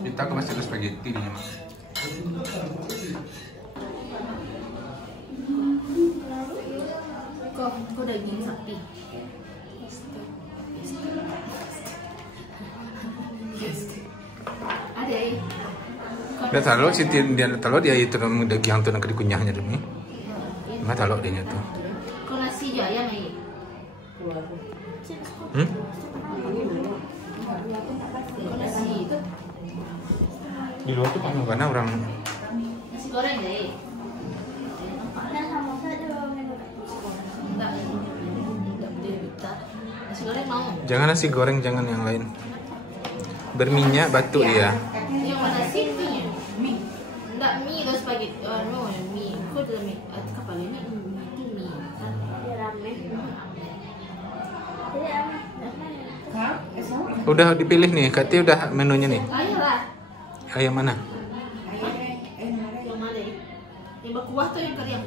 Kita aku masih ada spaghetti nih, Mak. Kok daging sapi? Ada ya? Dia taruh si dia taruh dia itu daging tuh nak dikunyahnya demi. Mah taruh dia tuh. Kok nasi aja ayam ya? Kok nasi itu? Di luar tuh karena orang Nasi goreng deh. Nasi goreng mau? jangan nasi goreng, jangan yang lain. Berminyak batu ya. Yang mana sih mie? Mie. Enggak mie atau spaghetti. Oh, no, mie. Kok dalam mie? Kapal ini itu mie. Udah dipilih nih, Kati udah menunya nih. Ayam lah. Ayam mana? Yang mana? Yang berkuah tuh yang kering.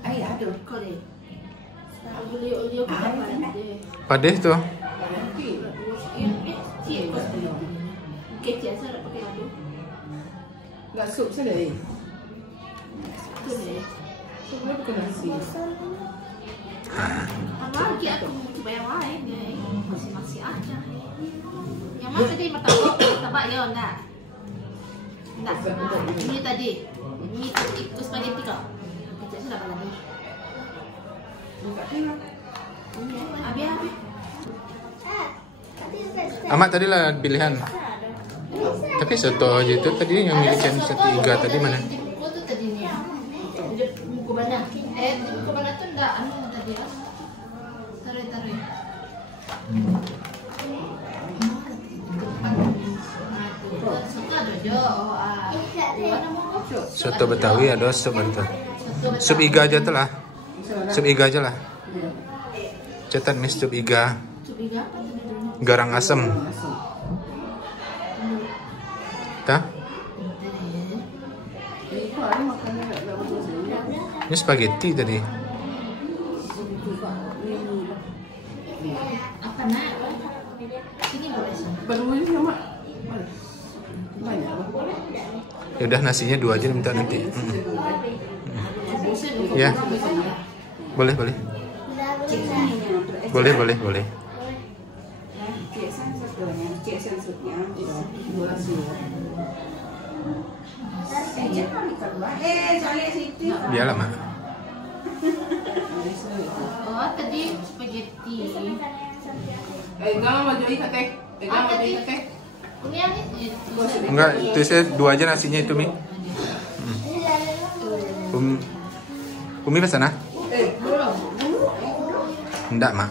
Ayah aduh. Kau deh. Olio kita pada deh. Padeh tuh. Cik kau spaghetti. Kecil saya pakai aduk. Enggak sup saja deh. Itu deh. Sup bukan nasi. Apa lagi aku mau coba yang lain deh. Masih aja. Yang mana tadi martabak ya enggak? Enggak. Ini tadi. Ini itu spaghetti kok. Kecil sudah apa lagi? Enggak enak. Abi. Amat tadi lah pilihan. Tapi soto aja itu tadi yang milikan satu iga tadi mana? Buku tuh tadinya. Di buku mana? Di buku mana tuh enggak anu tadi ya. Taruh. Soto ada jo. Soto Betawi ada sup itu. Sup iga aja tuh lah. Sup iga aja lah. Cetat mis sup iga. Curiga apa tadi? Garang asem. Tah? Ini spaghetti tadi. Apa nak? Sini boleh sih. Baru ini sama. Banyak apa? Ya udah nasinya 2 aja minta nanti. Ya. Boleh. Boleh. Biarlah, Mak. Oh, tadi spaghetti. Pegang maju ikat teh. Pegang maju ikat teh. Ini yang itu. Enggak, itu saya 2 aja nasinya itu, Mi. Umi pesan ah? Belum. Enggak, Mak.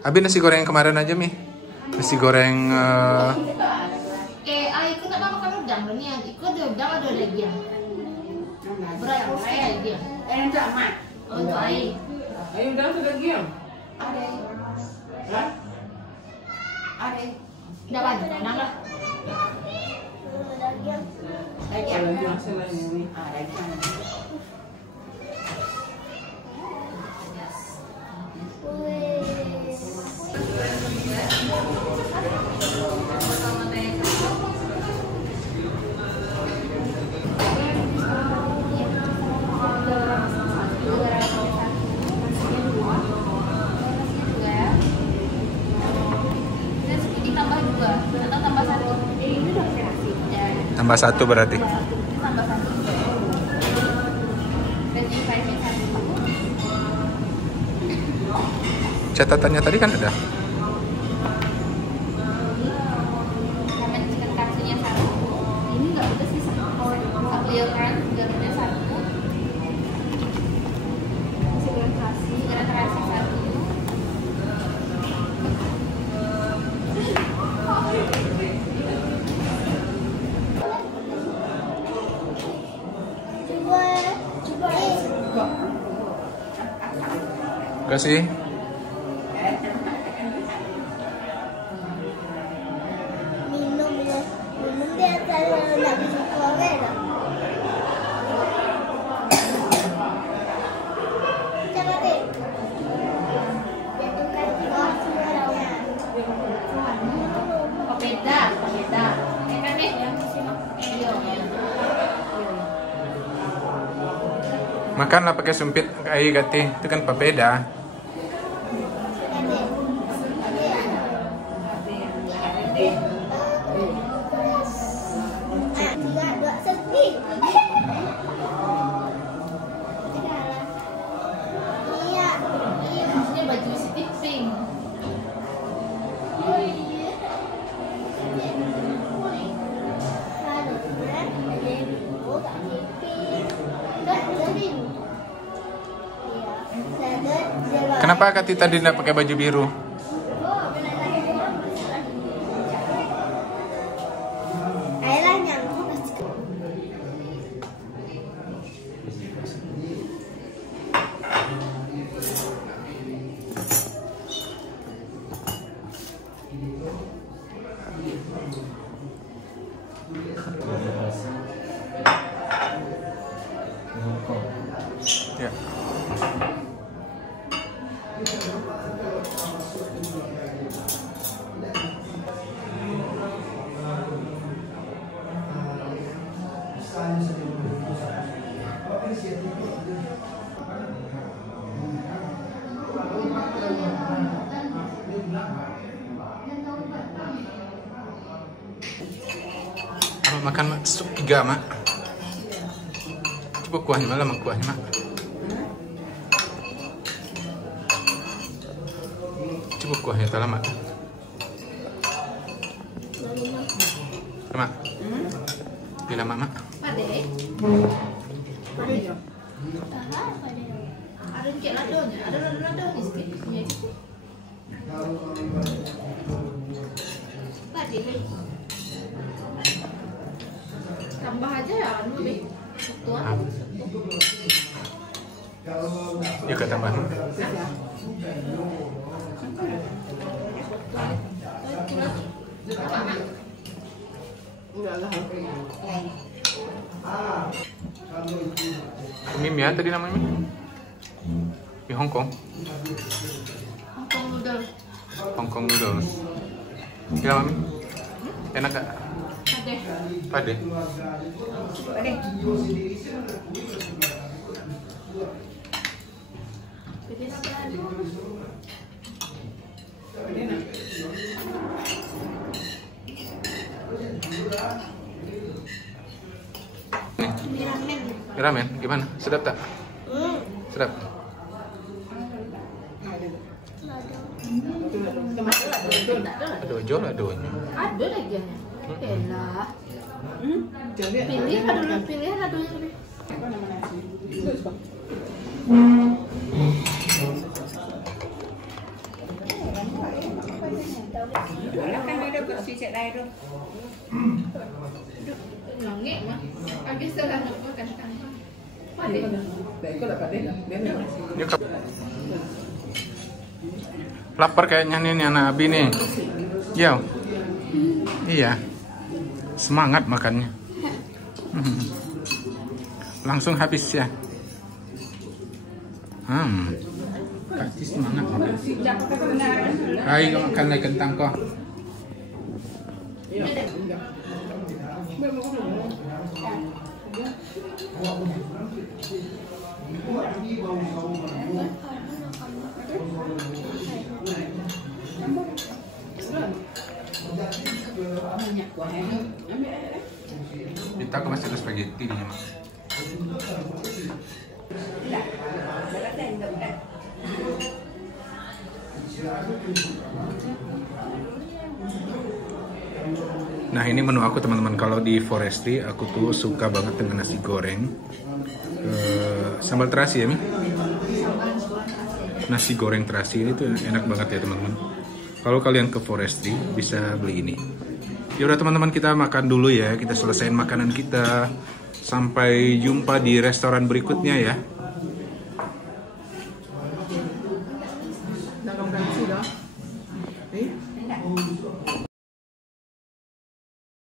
Abi nasi goreng yang kemarin aja, Mi. Nasi goreng Aku nak makan udang ni. Ikut ada udang ada lagi yang. Berat lagi yang. Enggak, Mak. Oh, tu air. Ayo udah sudah giam. Ada. Hah? Ada. Dah banyak udang lah. Lagi Kalau yang. yang selain ini. Lagi yang. tambah 1 berarti. Catatannya tadi kan ada. Ini nggak pedas sih, satu ya kan, garamnya 1, garam terasi 1. Kasih. Minum dia kalau nak bisa keluar. Jangan deh. Jatuhkan keluar semuanya. Papeda. Kan deh yang iya. Makanlah pakai sumpit air gati. Itu kan papeda. Ini baju stick pink. Kenapa Kati tadi tidak pakai baju biru? Ya. Makan sup iga, Mak. Coba kuahnya, malah sama kuahnya, Mak. Coba kuahnya, tak lama. Mak. Bila Mak. Pade. Ada kayak ladonya, ada lado di sini. Pade. Tambah aja ya, lebih tua. Ya ke tambah. Enggak lah. Mie ya tadi namanya Mie? Di Hong Kong. Hongkong noodle. Hong Kong noodles. Ya Mami? Enak gak? Pade. Pade? Pade. Ramen, gimana? Sedap tak? Sedap? Ada ojol, ada onyol. Ada lagi ya. Elah. Pilih adunya lebih. Apa nama nasi? Terus Bang. Kan ada bersih cek lain tu. Ngangek mah. Agak salah nak makan kan. Pade. Baik lah Pak Dek. Biar nasi. Yuk. Lapar kayaknya nih anak Abi nih. Yo. Iya. Semangat makannya. Langsung habis ya. Pasti semangat makan. Ayo makan lagi kentang kok. Kita aku masih ada spaghetti nih, Mak. Nah ini menu aku teman-teman. Kalau di Forestry aku tuh suka banget dengan nasi goreng sambal terasi ya Mi. Nasi goreng terasi ini tuh enak banget ya teman-teman. Kalau kalian ke Forestry bisa beli ini. Ya udah teman-teman, kita makan dulu ya. Kita selesaiin makanan kita. Sampai jumpa di restoran berikutnya ya. kita kamu kasih dah.